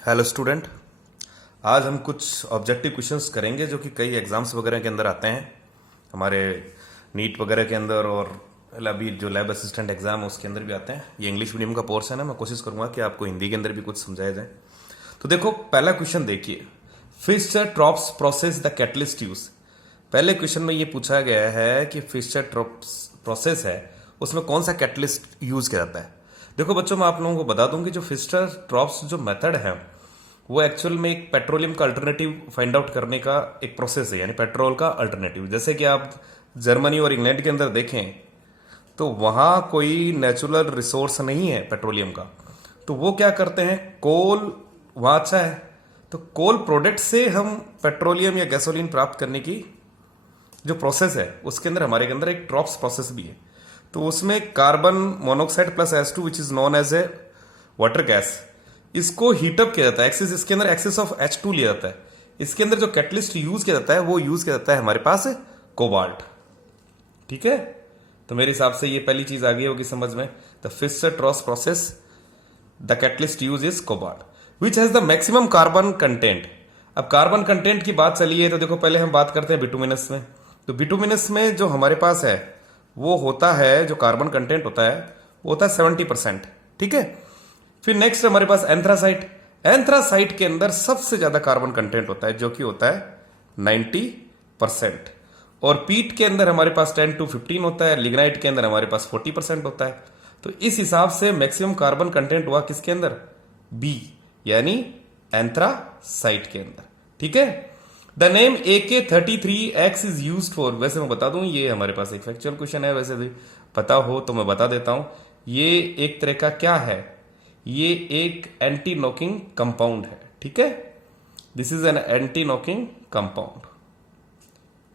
Hello student. आज हम कुछ ऑब्जेक्टिव क्वेश्चंस करेंगे जो कि कई एग्जाम्स वगैरह के अंदर आते हैं, हमारे नीट वगैरह के अंदर, और अभी जो लैब असिस्टेंट एग्जाम है उसके अंदर भी आते हैं। ये इंग्लिश मीडियम का पोर्शन है, मैं कोशिश करूंगा कि आपको हिंदी के अंदर भी कुछ समझाया जाए। तो देखो, पहला क्वेश्चन देखिए, Fischer Tropsch process the catalyst use. पहले क्वेश्चन में ये पूछा गया है कि फिशर ट्रॉप्स प्रोसेस है उसमें कौन सा कैटलिस्ट यूज किया जाता है। देखो बच्चों, मैं आप लोगों को बता दूं कि जो फिशर ट्रॉप्स जो मेथड है वो एक्चुअल में एक पेट्रोलियम का अल्टरनेटिव फाइंड आउट करने का एक प्रोसेस है, यानी पेट्रोल का अल्टरनेटिव। जैसे कि आप जर्मनी और इंग्लैंड के अंदर देखें तो वहां कोई नेचुरल रिसोर्स नहीं है पेट्रोलियम का, तो वो क्या करते हैं, कोल वहां अच्छा है तो कोल प्रोडक्ट से हम पेट्रोलियम या गैसोलीन प्राप्त करने की जो प्रोसेस है उसके अंदर हमारे के अंदर एक ट्रॉप्स प्रोसेस भी है। तो उसमें carbon monoxide plus H2 which is known as a water gas, इसको हीटअप किया जाता है। एक्सिस, इसके अंदर एक्सिस ऑफ H2 लिया जाता है। इसके अंदर जो कैटलिस्ट यूज किया जाता है वो यूज किया जाता है हमारे पास कोबाल्ट। ठीक है, तो मेरे हिसाब से ये पहली चीज आ गई होगी समझ में। The Fischer Tropsch process, the catalyst use is cobalt which has the maximum carbon content. अब कार्बन कंटेंट की बात चली है तो देखो, पहले हम बात करते हैं बिटुमिनस में। तो बिटुमिनस में जो हमारे पास है वो होता है, जो कार्बन कंटेंट होता है वो होता है 70%। ठीक है, फिर नेक्स्ट हमारे पास एंथ्रासाइट। एंथ्रासाइट के अंदर सबसे ज्यादा कार्बन कंटेंट होता है जो कि होता है 90%। और पीट के अंदर हमारे पास 10 to 15 होता है, लिग्नाइट के अंदर हमारे पास 40% होता है। तो इस हिसाब से मैक्सिमम कार्बन कंटेंट हुआ किसके अंदर, बी, यानी एंथ्रासाइट के अंदर। ठीक है, the name AK33X is use for, वैसे मैं बता दूं ये हमारे पास एक फैक्चुअल क्वेश्चन है, वैसे भी पता हो तो मैं बता देता हूं। ये एक तरह का क्या है, ये एक एंटी नॉकिंग कंपाउंड है। ठीक है, this is an anti knocking compound.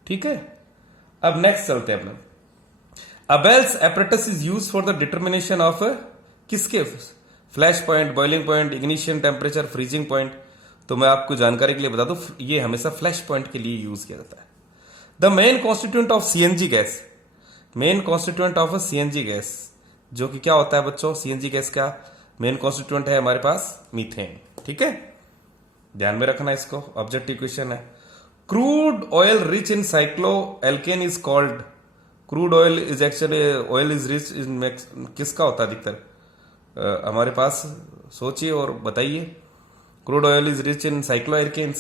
ठीक है, अब नेक्स्ट चलते हैं अपने। Abel's apparatus is use for the determination of किसके, flash point, boiling point, ignition temperature, freezing point. तो मैं आपको जानकारी के लिए बता दूं, ये हमेशा फ्लैश पॉइंट के लिए यूज किया जाता है। The main constituent of CNG gas, main constituent of CNG gas जो कि क्या होता है बच्चों, सीएनजी गैस का मेन कॉन्स्टिट्यूएंट है हमारे पास मीथेन। ठीक है, ध्यान में रखना इसको, ऑब्जेक्टिव क्वेश्चन है। Crude oil rich in cycloalkane is called, crude oil is actually oil is rich in, किसका होता है अधिकतर हमारे पास, सोचिए और बताइए। Crude oil is rich in cycloalkanes,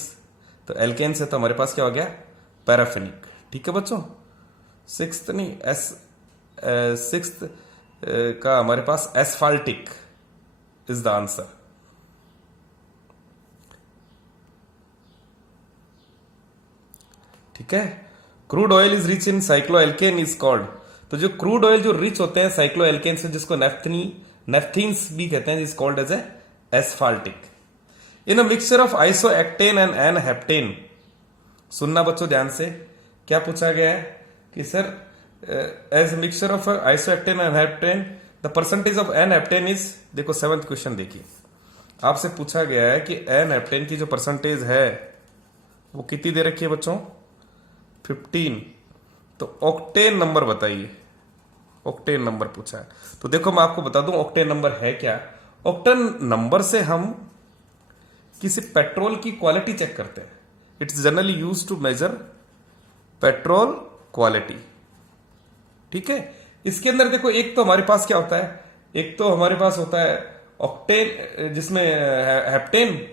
तो एल्केन्स है तो हमारे पास क्या हो गया, पैराफिनिक। ठीक है बच्चों, सिक्स्थ नहीं, सिक्स्थ का हमारे पास एस्फाल्टिक इज द आंसर। ठीक है, crude oil is rich in cycloalkane is called, तो जो क्रूड ऑयल जो रिच होते हैं साइक्लो एल्केन से, जिसको नेफ्थीन्स भी कहते हैं, is called as asphaltic. In a mixture of isooctane and n heptane, सुनना बच्चों ध्यान से, क्या पूछा गया है कि sir as mixture of isooctane and heptane the percentage of n heptane is, देखो 7th क्वेश्चन देखिए, आपसे पूछा गया है कि एन हेप्टेन की जो परसेंटेज है वो कितनी दे रखी है बच्चों, 15। तो ऑक्टेन नंबर बताइए, ऑक्टेन नंबर पूछा है। तो देखो मैं आपको बता दूं ऑक्टेन नंबर है क्या। ऑक्टेन नंबर से हम किसी पेट्रोल की क्वालिटी चेक करते हैं। It's generally use to measure petrol quality. ठीक है, इसके अंदर देखो एक तो हमारे पास क्या होता है, एक तो हमारे पास होता है ऑक्टेन जिसमें हेप्टेन,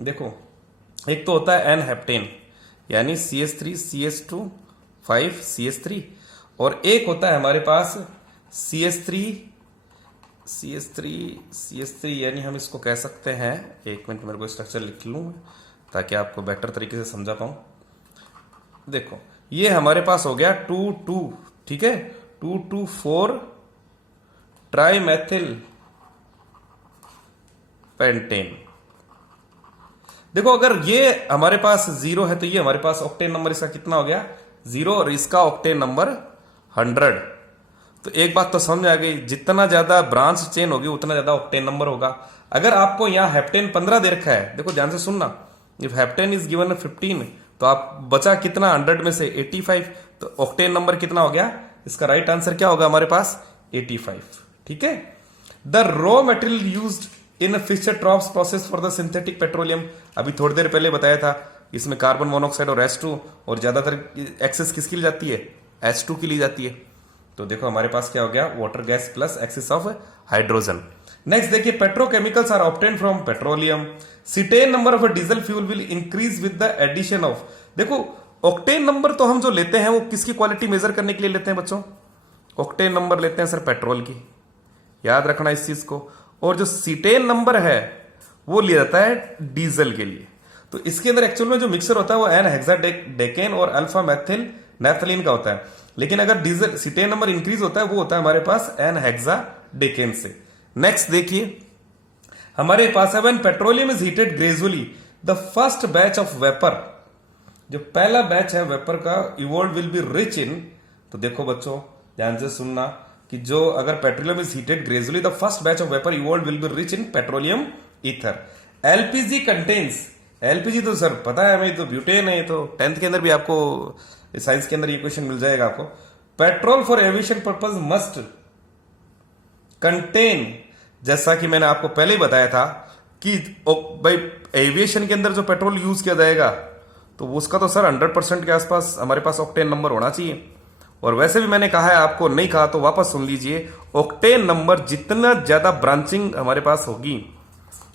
देखो एक तो होता है एन हेप्टेन यानी CH3 CH2 5 CH3, और एक होता है हमारे पास CH3 यानी हम इसको कह सकते हैं, एक मिनट मेरे को स्ट्रक्चर लिख लूं ताकि आपको बेटर तरीके से समझा पाऊं। देखो ये हमारे पास हो गया 2,2, ठीक है, 2,2,4 ट्राइमेथिल पेंटेन। देखो अगर ये हमारे पास 0 है तो ये हमारे पास ऑक्टेन नंबर इसका कितना हो गया, 0, और इसका ऑक्टेन नंबर 100। तो एक बात तो समझ आ गई, जितना ज्यादा ब्रांच चेन होगी उतना ज्यादा ऑक्टेन नंबर होगा। अगर आपको यहाँ हेप्टेन 15 दे रखा है, देखो ध्यान से सुनना, इफ हेप्टेन इज गिवन 15 तो आप बचा कितना 100 में से 85, तो ऑक्टेन नंबर कितना हो गया, इसका राइट आंसर क्या होगा हमारे पास 85। ठीक है, the raw material used in Fischer Tropsch process for the synthetic petroleum, अभी थोड़ी देर पहले बताया था, इसमें कार्बन मोनोऑक्साइड और H2, और ज्यादातर एक्सेस किसकी ली जाती है, H2 की ली जाती है। तो देखो हमारे पास क्या हो गया, water gas plus excess of hydrogen. Next देखिए, petrochemicals are obtain from petroleum, cetane number of diesel fuel will increase with the addition of, देखो ऑक्टेन नंबर तो हम जो लेते हैं वो किसकी क्वालिटी मेजर करने के लिए लेते हैं बच्चों, ऑक्टेन नंबर लेते हैं सर पेट्रोल की, याद रखना इस चीज को। और जो सीटेन नंबर है वो लिया जाता है डीजल के लिए। तो इसके अंदर एक्चुअल में जो मिक्सर होता है वो एन हेक्साडेकेन और अल्फा मैथिल नेफ्थलीन का होता है, लेकिन अगर डीजल सीटेन नंबर इंक्रीज होता है वो होता है हमारे पास एन हेक्साडेकेन से। नेक्स्ट देखिए हमारे पास है, when petroleum is heated gradually the first batch of vapour, जो पहला बैच है वेपर का, evolve will be rich in, तो देखो बच्चों ध्यान से सुनना कि जो अगर petroleum is heated gradually the first batch of vapour evolve will be rich in petroleum ether. LPG contains, LPG तो सर पता है हमें, तो ब्यूटेन है, तो 10th के अंदर भी आपको साइंस के अंदर ये क्वेश्चन मिल जाएगा आपको। Petrol for aviation purpose must contain, जैसा कि मैंने आपको पहले ही बताया था कि भाई एविएशन के अंदर जो पेट्रोल यूज किया जाएगा तो उसका तो सर 100% के आसपास हमारे पास ऑक्टेन नंबर होना चाहिए। और वैसे भी मैंने कहा है आपको, नहीं कहा तो वापस सुन लीजिए, ऑक्टेन नंबर जितना ज्यादा ब्रांचिंग हमारे पास होगी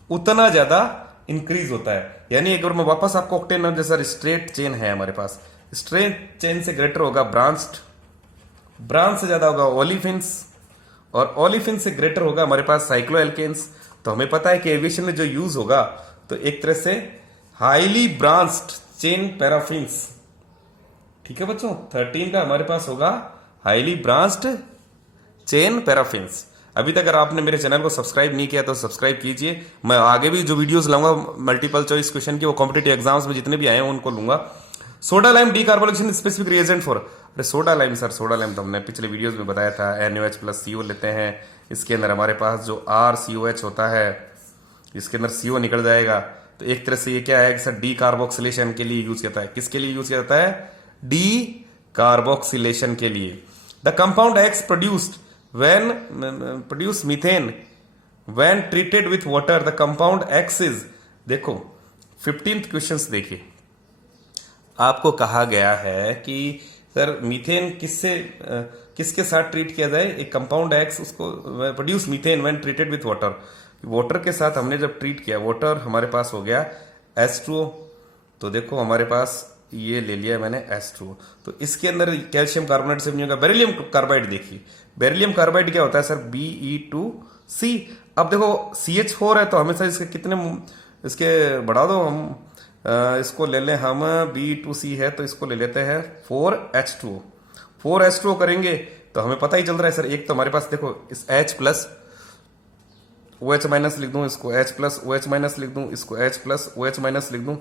उतना ज्यादा इंक्रीज होता है। यानी एक बार मैं वापस आपको ऑक्टेन नंबर, जैसा स्ट्रेट चेन है हमारे पास, स्ट्रेट चेन से ग्रेटर होगा ब्रांच्ड, ब्रांच से ज्यादा होगा ओलिफिन्स, और ओलिफिन से ग्रेटर होगा हमारे पास साइक्लोएल्केन्स। तो हमें पता है कि एविएशन में जो यूज होगा तो एक तरह से हाईली ब्रांच्ड चेन पैराफिन्स, ठीक है बच्चों। 13 का हमारे पास होगा हाईली ब्रांच्ड चेन पैराफिन्स। अभी तक अगर आपने मेरे चैनल को सब्सक्राइब नहीं किया तो सब्सक्राइब कीजिए, मैं आगे भी जो वीडियोस लाऊंगा मल्टीपल चॉइस क्वेश्चन की, वो कॉम्पिटेटिव एग्जाम्स में जितने भी आए हैं उनको लूंगा। Soda lime decarbonation specific reagent for, अरे soda lime sir, soda lime तो हमने पिछले वीडियोस में बताया था, NaOH प्लस CO लेते हैं, इसके अंदर हमारे पास जो RCOH होता है इसके अंदर CO निकल जाएगा, तो एक तरह से ये क्या है कि सर डी कार्बोक्सिलेशन के लिए यूज किया है। किसके लिए यूज किया जाता है, डी कार्बोक्सिलेशन के लिए। The compound x produced when produce methane when treated with water, the compound x is, देखो 15th क्वेश्चन देखिए, आपको कहा गया है कि सर मीथेन किसके साथ ट्रीट किया जाए, एक कंपाउंड एक्स उसको produce methane when treated with water, water के साथ हमने जब ट्रीट किया, वाटर हमारे पास हो गया H2O, तो देखो हमारे पास ये ले लिया मैंने H2O, तो इसके अंदर कैल्शियम कार्बोनेट से नहीं होगा। बेरिलियम कार्बाइड देखिए, बेरिलियम कार्बाइड क्या होता है सर, Be2C। अब देखो CH4 है तो हमेशा इसके कितने इसके बढ़ा दो, हम इसको ले लें, हम B2C है तो इसको ले लेते हैं 4H2O। 4H2O करेंगे तो हमें पता ही चल रहा है सर, एक तो हमारे पास देखो इस H प्लस OH माइनस लिख दूं, इसको H प्लस OH माइनस लिख दूं, इसको H प्लस OH माइनस लिख दूं,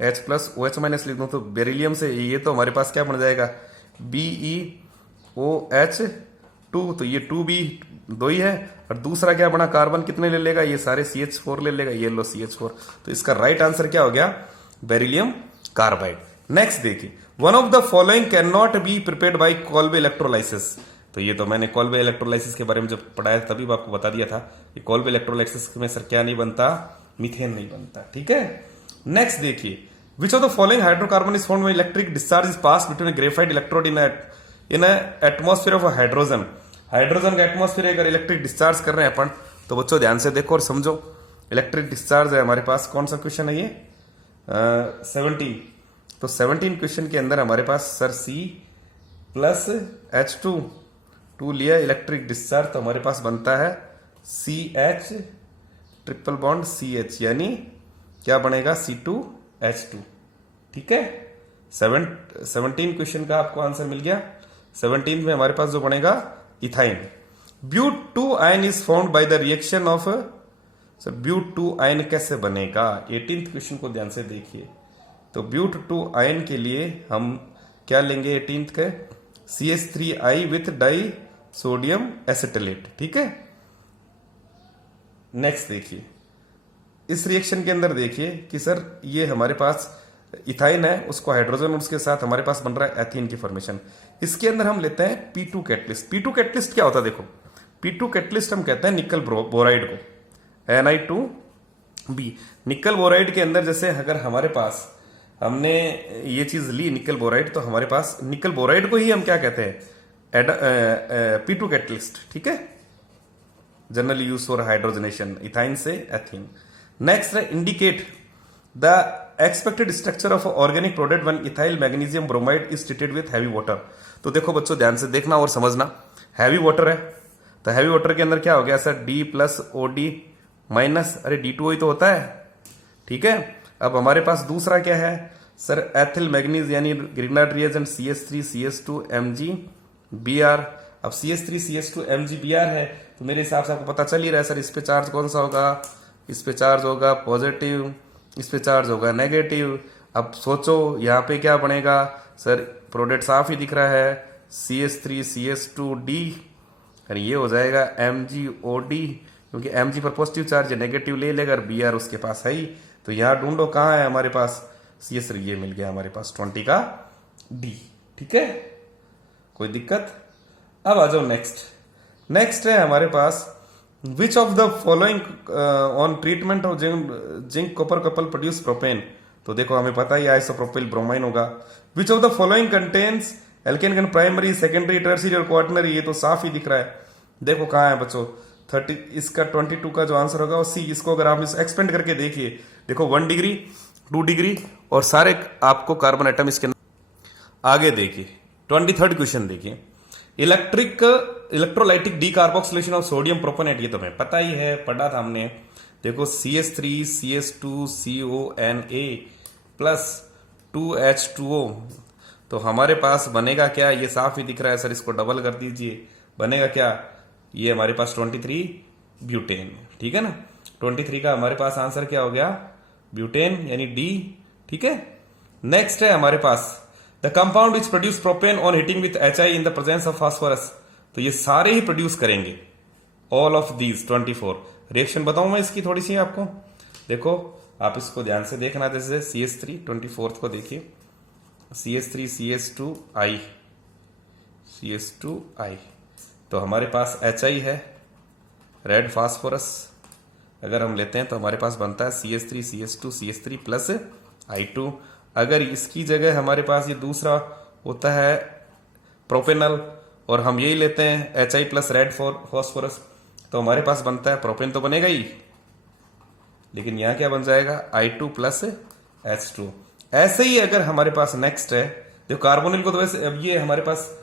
H प्लस OH माइनस लिख दूं, तो बेरिलियम से ये तो हमारे पास क्या बन जाएगा, BeOH2, तो ये 2B 2 ही है, और दूसरा क्या बना, कार्बन कितने ले लेगा, ये सारे CH4 ले लेगा, ये लो CH4, तो इसका राइट आंसर क्या हो गया, बेरिलियम कार्बाइड। नेक्स्ट देखिए, one of the following can not be prepared by Kolbe electrolysis, तो ये तो मैंने कोल्बे इलेक्ट्रोलाइसिस के बारे में जब पढ़ाया तभी आपको बता दिया था कि कोल्बे इलेक्ट्रोलाइसिस में सर क्या नहीं बनता, मीथेन नहीं बनता, ठीक है। नेक्स्ट देखिए, विच of the following hydrocarbon is found when electric discharge is pass between graphite electrode in atmosphere of hydrogen, hydrogen का एटमॉस्फेयर अगर इलेक्ट्रिक डिस्चार्ज कर रहे हैं अपन, तो बच्चों ध्यान से देखो और समझो, इलेक्ट्रिक डिस्चार्ज है हमारे पास, कौन सा क्वेश्चन है ये, 17, तो 17 क्वेश्चन के अंदर हमारे पास सर C प्लस H2 लिया इलेक्ट्रिक डिस्चार्ज, तो हमारे पास बनता है CH ट्रिपल बॉन्ड CH, यानी क्या बनेगा, C2H2, ठीक है। 17 क्वेश्चन का आपको आंसर मिल गया। 17 में हमारे पास जो बनेगा ethyne. But 2 yne is found by the reaction of, sir but 2 yne कैसे बनेगा, 18th क्वेश्चन को ध्यान से देखिए। तो ब्यूट 2 आयन के लिए हम क्या लेंगे 18th के, CH3I विथ डाई सोडियम एसिटिलेट, ठीक है। नेक्स्ट देखिए, इस रिएक्शन के अंदर देखिए कि सर ये हमारे पास इथाइन है, उसको हाइड्रोजन और उसके साथ हमारे पास बन रहा है एथीन की फॉर्मेशन। इसके अंदर हम लेते हैं P2 कैटलिस्ट। P2 कैटलिस्ट क्या होता है, देखो P2 कैटलिस्ट हम कहते हैं निकल बोराइड को, Na2B। निकल बोराइड के अंदर जैसे अगर हमारे पास हमने ये चीज ली निकल बोराइड, तो हमारे पास निकल बोराइड को ही हम क्या कहते हैं, P2 कैटलिस्ट, ठीक है, generally use for hydrogenation, ethyne से एथीन। नेक्स्ट है indicate the expected structure of organic product one ethyl magnesium bromide is treated with heavy water. तो देखो बच्चों ध्यान से देखना और समझना, हैवी वाटर है तो हैवी वाटर के अंदर क्या हो गया सर, D+OD माइनस, अरे D2O ही तो होता है, ठीक है। अब हमारे पास दूसरा क्या है सर, एथिल मैग्नीज यानी ग्रिग्नार्ड रिएजेंट CH3CH2MgBr। अब CH3CH2MgBr है तो मेरे हिसाब से आपको पता चल ही रहा है सर, इस पे चार्ज कौन सा होगा, इस पे चार्ज होगा पॉजिटिव, इस पे चार्ज होगा नेगेटिव। अब सोचो यहाँ पे क्या बनेगा सर, प्रोडक्ट साफ ही दिख रहा है CH3CH2D, और ये हो जाएगा MgOD, क्योंकि Mg पर पॉजिटिव चार्ज है, नेगेटिव ले लेगा, Br उसके पास है ही। तो यहाँ ढूंढो कहाँ है हमारे पास CH3, ये मिल गया हमारे पास 20 का D, ठीक है, कोई दिक्कत। अब आ जाओ नेक्स्ट है हमारे पास, which of the following on treatment of zinc copper couple produce propane. तो देखो हमें पता ही आइसोप्रोपिल ब्रोमाइन होगा। Which of the following contains alkane primary secondary tertiary और क्वार्टनरी, ये तो साफ ही दिख रहा है। देखो कहाँ है बच्चों 30, इसका 22 का जो आंसर होगा वो सी। इसको अगर आप एक्सपेंड करके देखिए, देखो 1 डिग्री 2 डिग्री और सारे आपको कार्बन एटम इसके अंदर। आगे देखिए 23rd क्वेश्चन देखिए, इलेक्ट्रोलाइटिक डीकार्बोक्सिलेशन ऑफ सोडियम प्रोपेनेट, ये तो हमें पता ही है, पढ़ा था हमने। देखो CH3CH2CONA प्लस 2H2O, तो हमारे पास बनेगा क्या, ये साफ ही दिख रहा है सर, इसको डबल कर दीजिए, बनेगा क्या, ये हमारे पास 23 ब्यूटेन, ठीक है ना। 23 का हमारे पास आंसर क्या हो गया, ब्यूटेन यानी डी, ठीक है। नेक्स्ट है हमारे पास the compound which produce propane on heating with HI in the presence of phosphorus, तो ये सारे ही प्रोड्यूस करेंगे, ऑल ऑफ दीज 24। रिएक्शन बताऊं मैं इसकी थोड़ी सी आपको, देखो आप इसको ध्यान से देखना, जैसे CH3 24th को देखिए, CH3CH2I, तो हमारे पास HI है, रेड फास्फोरस अगर हम लेते हैं तो हमारे पास बनता है CH3CH2CH3 प्लस I2। अगर इसकी जगह हमारे पास ये दूसरा होता है प्रोपेनल और हम यही लेते हैं HI प्लस रेड फास्फोरस, तो हमारे पास बनता है प्रोपेन, तो बनेगा ही, लेकिन यहां क्या बन जाएगा I2 प्लस H2। ऐसे ही अगर हमारे पास नेक्स्ट है, जो कार्बोनिल को तो वैसे अब ये हमारे पास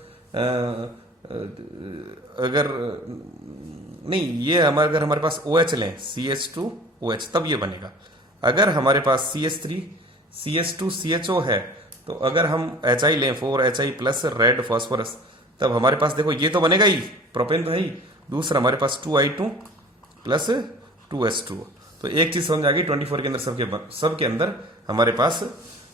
अगर नहीं, ये अगर हमारे पास OH लें CH2OH तब ये बनेगा। अगर हमारे पास CH3CH2CHO है तो अगर हम HI लें 4HI प्लस रेड फास्फोरस, तब हमारे पास देखो ये तो बनेगा ही, प्रोपेन तो है ही, दूसरा हमारे पास 2I2 प्लस 2H2। तो एक चीज समझ आ गई, 24 के अंदर सबके अंदर हमारे पास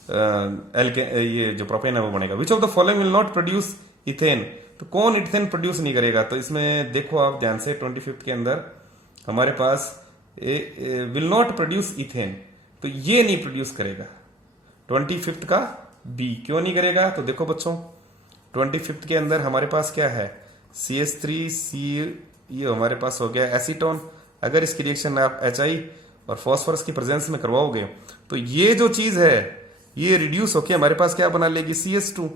ये जो प्रोपेन है वो बनेगा। विच of the following will not produce ethane, तो कौन इथेन प्रोड्यूस नहीं करेगा, तो इसमें देखो आप ध्यान से 25th के अंदर हमारे पास विल नॉट प्रोड्यूस इथेन, तो ये नहीं प्रोड्यूस करेगा। 25th का बी क्यों नहीं करेगा, तो देखो बच्चों 25th के अंदर हमारे पास क्या है CH3C, ये हमारे पास हो गया एसीटोन। अगर इसकी रिएक्शन आप HI और फास्फोरस की प्रेजेंस में करवाओगे तो ये जो चीज है ये रिड्यूस होके हमारे पास क्या बना लेगी CH2।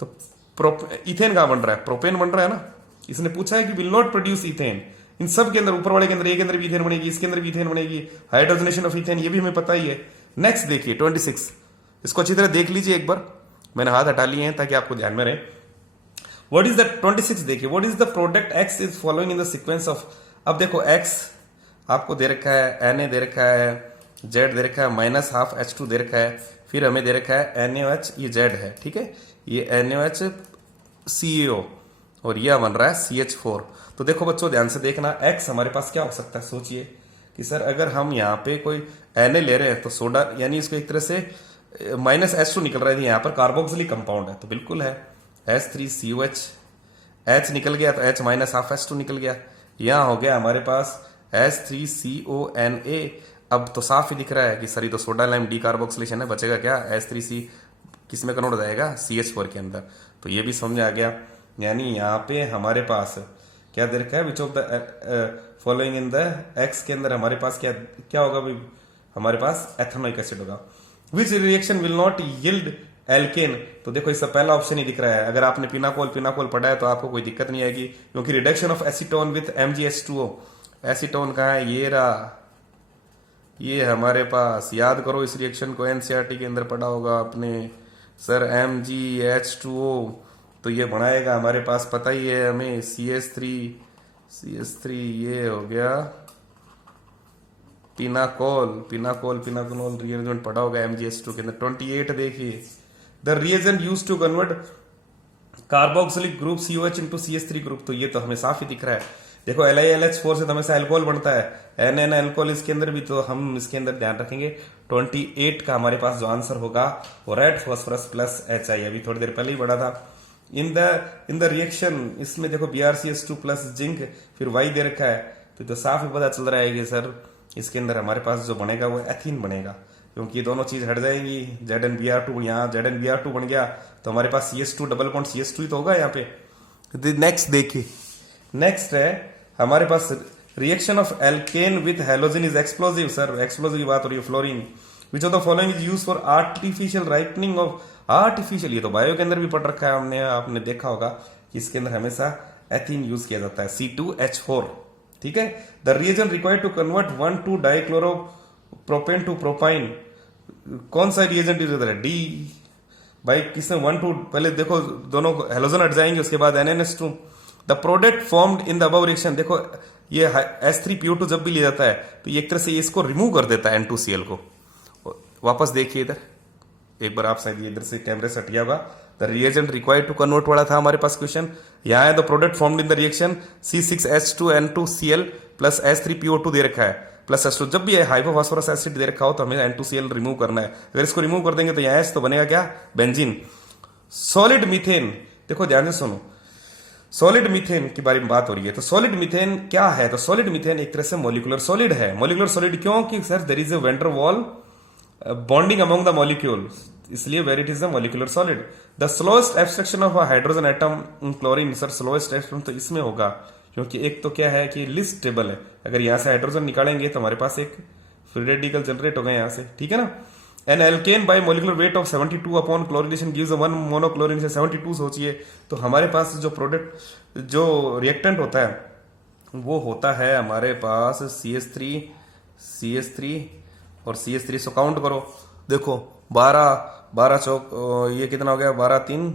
तो इथेन कहां बन रहा है, प्रोपेन बन रहा है ना। इसने पूछा है कि विल नॉट प्रोड्यूस इथेन, इन सब के अंदर ऊपर वाले के अंदर, एक के अंदर भी इथेन बनेगी, इसके अंदर भी इथेन बनेगी, हाइड्रोजनेशन ऑफ इथेन, ये भी हमें पता ही है। नेक्स्ट देखिए 26, इसको अच्छी तरह देख लीजिए एक बार, मैंने हाथ हटा लिए हैं ताकि आपको ध्यान में रहे। व्हाट इज द 26 देखिए, what is the product X is following in the sequence of. अब देखो X आपको दे रखा है, Na दे रखा है, Z दे रखा है, -½ H2 दे रखा है, फिर हमें दे रखा है NaOH, ये Z है, ठीक है, ये NaOH CaO और यह बन रहा है CH4। तो देखो बच्चों ध्यान से देखना, X हमारे पास क्या हो सकता है, सोचिए कि सर अगर हम यहाँ पे कोई Na ले रहे हैं तो सोडा यानी इसको एक तरह से -H2 निकल रहा है, यहाँ पर कार्बोक्सिलिक कंपाउंड है, तो बिल्कुल है H3COH, H निकल गया तो H -½ H2 निकल गया, यहाँ हो गया हमारे पास H3CONA। अब तो साफ ही दिख रहा है कि सर ये तो सोडा लाइम डीकार्बोक्सिलेशन है, बचेगा क्या H3C किस में कन्वर्ट हो जाएगा CH4 के अंदर। तो ये भी समझ आ गया, यानी यहाँ पे हमारे पास क्या दे रखा है, विच of the following in the x के अंदर हमारे पास क्या क्या होगा भाई, हमारे पास एथेनोइक एसिड होगा। Which reaction will not yield alkane, तो देखो इसका पहला ऑप्शन ही दिख रहा है। अगर आपने पिनाकोल पढ़ा है तो आपको कोई दिक्कत नहीं आएगी, क्योंकि reduction of acetone with MgH2O, acetone कहाँ है, ये रहा, ये हमारे पास, याद करो इस रिएक्शन को, एनसीईआरटी के अंदर पढ़ा होगा आपने सर, MgH2O, तो ये बनाएगा हमारे पास, पता ही है हमें, CH3 ये हो गया पिनाकोल रिएजेंट पढ़ा होगा MgH2 के अंदर। 28 देखिए, the reagent used to convert carboxylic group COH into CH3 group, तो ये तो हमें साफ ही दिख रहा है। देखो LiLH4 से तो हमेशा अल्कोहल बनता है, NN अल्कोहल इसके अंदर भी, तो हम इसके अंदर ध्यान रखेंगे 28 का हमारे पास जो आंसर होगा वो रेड फॉस्फोरस प्लस HI, अभी थोड़ी देर पहले ही बढ़ा था। इन द रिएक्शन, इसमें देखो BrCH2 प्लस जिंक, फिर Y दे रखा है, तो साफ ही पता चल रहा है कि सर इसके अंदर हमारे पास जो बनेगा वो एथीन बनेगा, क्योंकि ये दोनों चीज हट जाएंगी। ZnBr2, यहाँ ZnBr2 बन गया तो हमारे पास CH2 डबल बॉन्ड CH2 ही तो होगा यहाँ पे। नेक्स्ट देखिए, नेक्स्ट है हमारे पास reaction of alkane with halogen is explosive, sir explosive की बात हो रही है। Fluorine, which of the following is use for artificial ripening of, artificial, ये तो बायो के अंदर भी पढ़ रखा है हमने, आपने देखा होगा कि इसके अंदर हमेशा एथीन यूज किया जाता है, C2H4, ठीक है। The reagent required to convert 1,2 dichloropropane to propyne, कौन सा रिएजेंट यूज होता है, डी भाई, किसने 1,2, पहले देखो दोनों हेलोजन हट जाएंगे, उसके बाद NNS2। The product formed in the above reaction, देखो ये H3PO2 जब भी लिया जाता है तो ये एक तरह से इसको रिमूव कर देता है N2Cl को। वापस देखिए इधर एक बार, आप शायद इधर से कैमरे से हटिया होगा, the reagent required to convert वाला था हमारे पास क्वेश्चन, यहाँ है the product formed in the reaction C6H2N2Cl plus H3PO2 दे रखा है प्लस H2, जब भी हाइपोफॉस्फोरस एसिड दे रखा हो तो हमें N2Cl रिमूव करना है। अगर इसको रिमूव कर देंगे तो यहाँ H तो बनेगा क्या, बेंजीन। सॉलिड मीथेन, देखो ध्यान से सुनो, सॉलिड मीथेन के बारे में बात हो रही है, तो सॉलिड मीथेन क्या है, तो सॉलिड मीथेन एक तरह से मॉलिक्यूलर सॉलिड है। मॉलिक्यूलर सॉलिड क्यों, कि sir there is a van der Waals bonding among the molecule, इसलिए where it is the molecular solid. The slowest abstraction of hydrogen atom in chlorine, sir slowest abstraction तो इसमें होगा, क्योंकि एक तो क्या है कि लिस्ट स्टेबल है, अगर यहां से हाइड्रोजन निकालेंगे तो हमारे पास एक फ्री रेडिकल जनरेट होगा यहां से, ठीक है ना। An alkane by molecular weight of 72 upon chlorination gives one monochlorine से 72 सोचिए, तो हमारे पास जो प्रोडक्ट जो रिएक्टेंट होता है वो होता है हमारे पास CH3 और CH3 से काउंट करो, देखो 12 चौक ये कितना हो गया, 12 3,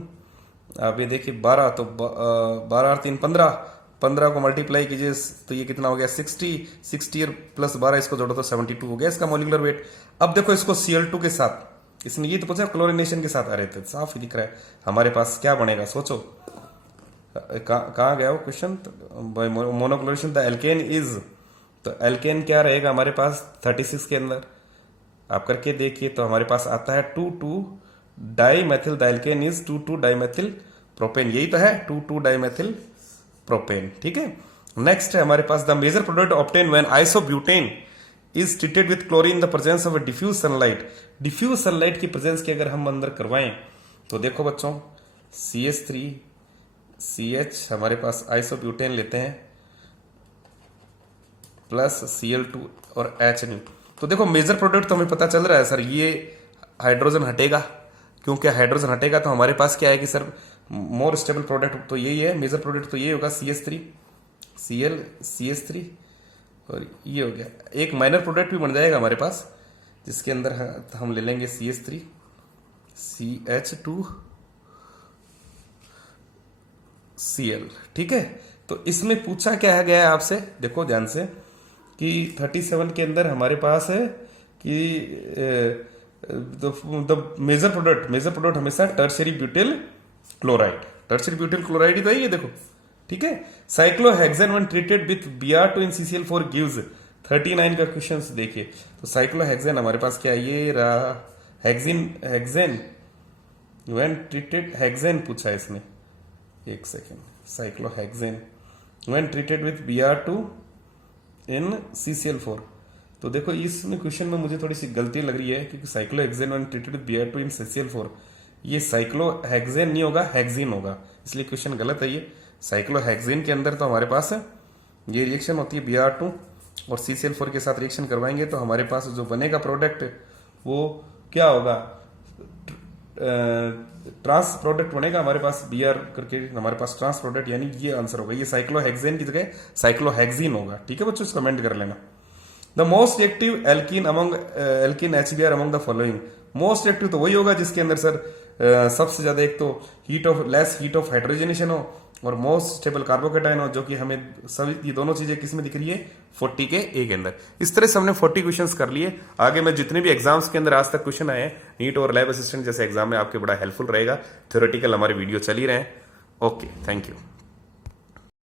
आप ये देखिए 12 तो 12 और 3 15 को मल्टीप्लाई कीजिए तो ये कितना हो गया 60 प्लस 12 इसको जोड़ो तो 72 हो गया इसका मॉलिक्यूलर वेट। अब देखो इसको Cl2 के साथ, इसने ये तो पूछा क्लोरिनेशन के साथ, अरे तो साफ ही दिख रहा है हमारे पास क्या बनेगा, सोचो कहाँ गया वो क्वेश्चन, मोनोक्लोरेशन द एल्केन इज, तो एल्केन क्या रहेगा हमारे पास 36 के अंदर, आप करके देखिए तो हमारे पास आता है 2,2 dimethyl, the alkene is 2,2 dimethyl propane, यही तो है 2,2 डाइमेथिल प्रोपेन, ठीक है। नेक्स्ट है हमारे पास the major product obtain when isobutane is treated with chlorine the presence of diffuse sunlight, diffuse sunlight की प्रेजेंस की अगर हम अंदर करवाएं तो देखो बच्चों CH3CH हमारे पास आइसोब्यूटेन लेते हैं प्लस Cl2 और H, तो देखो मेजर प्रोडक्ट तो हमें पता चल रहा है सर, ये हाइड्रोजन हटेगा, क्योंकि हाइड्रोजन हटेगा तो हमारे पास क्या है कि सर मोर स्टेबल प्रोडक्ट तो यही है, मेजर प्रोडक्ट तो ये होगा CH3 और ये हो गया, एक माइनर प्रोडक्ट भी बन जाएगा हमारे पास जिसके अंदर हम ले लेंगे CH3 CH2Cl, ठीक है। तो इसमें पूछा क्या है गया आपसे, देखो ध्यान से कि 37 के अंदर हमारे पास है कि द मेजर प्रोडक्ट हमेशा टर्शियरी ब्यूटिल क्लोराइड ही तो है ये, देखो ठीक है। Cyclohexane when treated with Br2 in CCl4 gives 39 का क्वेश्चन देखिए, तो साइक्लोहेक्सेन हमारे पास क्या है, ये रहा हेक्सेन व्हेन ट्रीटेड, हेक्सेन पूछा है इसने, एक second, cyclohexane when treated with Br2 in CCl4, तो देखो इसमें क्वेश्चन में मुझे थोड़ी सी गलती लग रही है क्योंकि cyclohexane when treated with Br2 in CCl4, ये साइक्लोहेक्सेन नहीं होगा, हेक्सीन होगा, इसलिए क्वेश्चन गलत है ये। साइक्लोहेक्सेन के अंदर तो हमारे पास ये रिएक्शन होती है Br2 और CCl4 के साथ रिएक्शन करवाएंगे तो हमारे पास जो बनेगा प्रोडक्ट वो क्या होगा, ट्रांस प्रोडक्ट बनेगा हमारे पास Br करके, हमारे पास ट्रांस प्रोडक्ट, यानी ये आंसर होगा, ये साइक्लोहेक्सेन की जगह साइक्लोहेक्सीन होगा। ठीक है बच्चों, कमेंट कर लेना। The most active alkene among alkene HBr among the following. Most active तो वही होगा जिसके अंदर सर सबसे ज्यादा एक तो लेस हीट ऑफ हाइड्रोजनेशन हो और मोस्ट स्टेबल कार्बोकेटाइन हो, जो कि हमें सभी ये दोनों चीजें किसमें दिख रही है, 40 के ए के अंदर। इस तरह से हमने 40 क्वेश्चंस कर लिए। आगे मैं जितने भी एग्जाम्स के अंदर आज तक क्वेश्चन आए नीट और लैब असिस्टेंट जैसे एग्जाम में आपके बड़ा हेल्पफुल रहेगा। थ्योरेटिकल हमारे वीडियो चल ही रहे हैं। Okay, thank you.